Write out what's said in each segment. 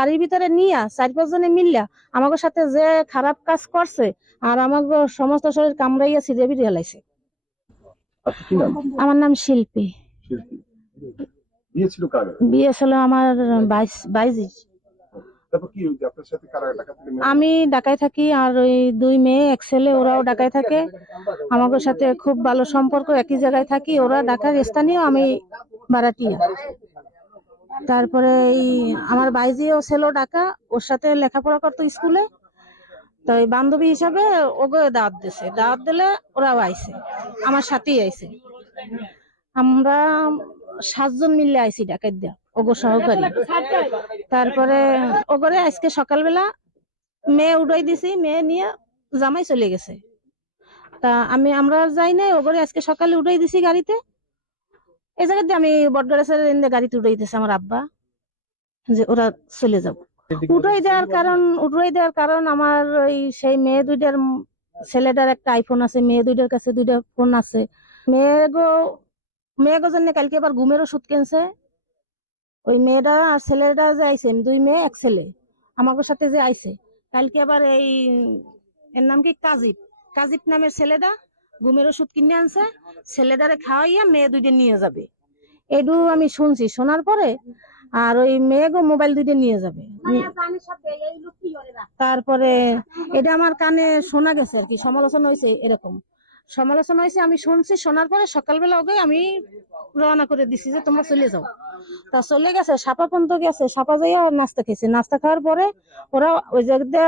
বাড়ির ভিতরে নিয়া চার পাঁচ জনে মিললা আমাকে সাথে যে খারাপ কাজ করছে আর আমাকে সমস্ত শরীর কামড়াইয়া ছিঁড়ে বিড়ে হেলাইছে আপনার কি নাম? আমার নাম শিল্পী। বিয়ে ছিল আমার বাইশ বাইজি আমি ঢাকায় থাকি আর ওই দুই মেয়ে এক ছেলে ওরাও ঢাকায় থাকে। আমাকে সাথে খুব ভালো সম্পর্ক একই জায়গায় থাকি ওরা ঢাকার স্থানীয় আমি ভাড়াটিয়া তারপরে এই আমার বাইজিও ছিল ঢাকা ওর সাথে লেখাপড়া করতো স্কুলে। তো এই বান্ধবী হিসাবে ওকে দাওয়াত দিছে। দাওয়াত দিলে ওরাও আইছে, আমার সাথেই আইছে। আমরা সাতজন মিলে আইছি ঢাকায় দিয়া, ওগো সহকারী। তারপরে ওগরে আজকে সকালবেলা মেয়ে উড়াই দিছি, মেয়ে নিয়ে জামাই চলে গেছে। তা আমি, আমরা যাই নাই, ওগরে আজকে সকালে উড়াই দিছি গাড়িতে। এই জায়গা দিয়ে আমি বটগাড়াছের গাড়িতে উড়াই দিছে আমার আব্বা যে ওরা চলে যাব উঠাই দেওয়ার কারণ উঠাই দেওয়ার কারণ আমার ওই সেই মেয়ে দুইটার ছেলেটার একটা আইফোন আছে মেয়ে দুইটার কাছে দুইটা ফোন আছে। মেয়ে গো মেয়ে গো জন্য কালকে আবার ঘুমের ওষুধ কিনছে। ওই মেয়েটা আর ছেলেটা যে আইছে দুই মেয়ে এক ছেলে আমাদের সাথে যে আইছে। কালকে আবার এই এর নাম কি? কাজিব। কাজিব নামের ছেলেটা ঘুমের ওষুধ কিনে আনছে ছেলেদারে খাওয়াইয়া মেয়ে দুইটা নিয়ে যাবে। এডু আমি শুনছি শোনার পরে আর ওই মেয়ে গো মোবাইল দুইটা নিয়ে যাবে। তারপরে এটা আমার কানে শোনা গেছে আর কি সমালোচনা হয়েছে এরকম। সমালোচনা হয়েছে আমি শুনছি শোনার পরে সকালবেলা ওকে আমি রওনা করে দিছি যে তোমরা চলে যাও। তা চলে গেছে সাপা পর্যন্ত গেছে সাপা যাইয়া নাস্তা খেয়েছে। নাস্তা খাওয়ার পরে ওরা ওই জায়গা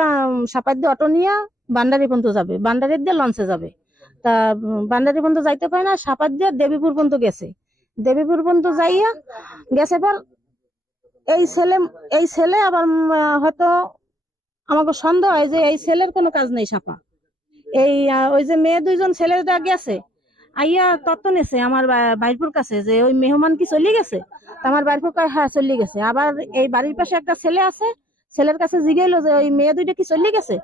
সাপার দিয়ে অটো নিয়ে বান্ডারি পর্যন্ত যাবে বান্ডারির দিয়ে লঞ্চে যাবে। তা উম, বান্ডারি পর্যন্ত যাইতে পারে না সাপার দিয়ে দেবীপুর পর্যন্ত গেছে। দেবীপুর পর্যন্ত যাইয়া গেছে পর এই ছেলে এই ছেলে আবার হয়তো আমাকে সন্দেহ হয় যে এই ছেলের কোনো কাজ নেই সাপা। এই ওই যে মেয়ে দুইজন ছেলেটা গেছে আইয়া তত্ত্ব নেছে আমার বা- বাইরপুর কাছে যে ওই মেহমান কি চলে গেছে? আমার কাছে হ্যাঁ চলে গেছে। আবার এই বাড়ির পাশে একটা ছেলে আছে ছেলের কাছে জিগাইলো যে ওই মেয়ে দুইটা কি চলে গেছে?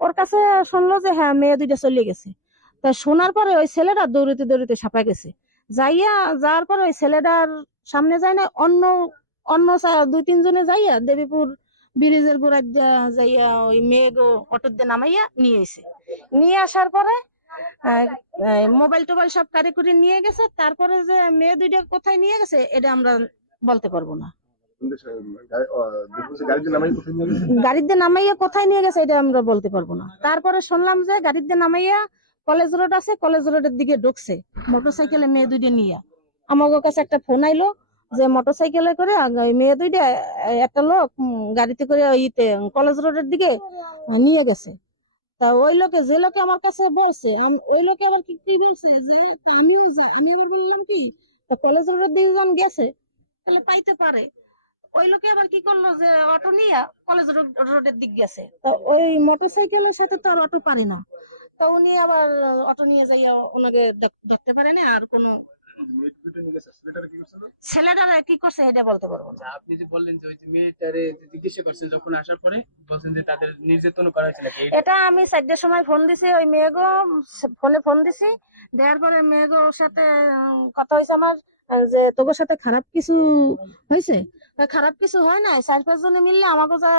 ওর কাছে শুনলো যে হ্যাঁ মেয়ে দুইটা চলে গেছে। তা শোনার পরে ওই ছেলেটা দৌড়িতে দৌড়িতে সাপা গেছে। যাইয়া যাওয়ার পরে ওই ছেলেটার সামনে যায় না, অন্য অন্য দুই, তিনজনে যাইয়া দেবীপুর ব্রিজের গোড়া যাইয়া ওই গো অটোর দিয়ে নামাইয়া নিয়ে এসে নিয়ে আসার পরে মোবাইল টোবাইল সব কারি করে নিয়ে গেছে। তারপরে যে মেয়ে দুইটা কোথায় নিয়ে গেছে, এটা আমরা বলতে পারব না? গাড়িতে নামাইয়া কোথায় নিয়ে গেছে, এটা আমরা বলতে পারব না। তারপরে শুনলাম যে গাড়িতে নামাইয়া কলেজ রোড আছে, কলেজ রোডের দিকে ঢুকছে। মোটরসাইকেলে মেয়ে দুইটা নিয়ে। আমার কাছে একটা ফোন আইলো যে মোটরসাইকেলে করে মেয়ে দুইটা একটা লোক গাড়িতে করে ইতে কলেজ রোডের দিকে নিয়ে গেছে। তা ওই লোকে, যে লোকে আমার কাছে বলছে ওই লোকে আবার কি কি বলছে যে আমিও আমি আবার বললাম কি কলেজ রোডের দিকে যখন গেছে, তাহলে পাইতে পারে। ওই লোকে আবার কি করল যে, অটো নিয়ে কলেজ রোড, রোডের দিক গেছে। ওই মোটরসাইকেলের সাথে তো আর অটো পারে না। তো উনি আবার অটো নিয়ে যাইয়া ওনাকে দেখতে পারেনি আর কোনো ছেলেটারা কি করছে এটা বলতে পারব না। আচ্ছা, আপনি যে বললেন যে ওই যে মেয়েটারে জিজ্ঞাসা করছেন যখন আসার পরে বলছেন যে তাদের নির্যাতন করা হয়েছিল এটা আমি চারটের সময় ফোন দিছি ওই মেয়েগো ফোনে ফোন দিছি দেওয়ার পরে মেয়েগোর সাথে কথা হয়েছে আমার যে তোর সাথে খারাপ কিছু হয়েছে? খারাপ কিছু হয় না চার পাঁচ জনে মিললে আমাকে যা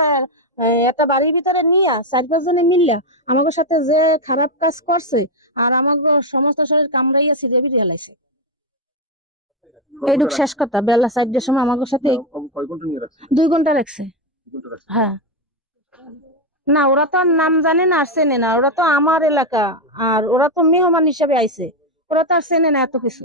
একটা বাড়ির ভিতরে নিয়ে চার পাঁচ জনে মিললে আমাকে সাথে যে খারাপ কাজ করছে আর আমাকে সমস্ত শরীর কামড়াইয়া ছিঁড়ে বিড়ে হেলাইছে এইটুক শেষ কথা বেলা চারটের সময় আমাকে সাথে? দুই ঘণ্টা রাখছে। হ্যাঁ না ওরা তো আর নাম জানে না আর চেনে না ওরা তো আমার এলাকা আর ওরা তো মেহমান হিসেবে আইছে ওরা তো আর চেনে না এত কিছু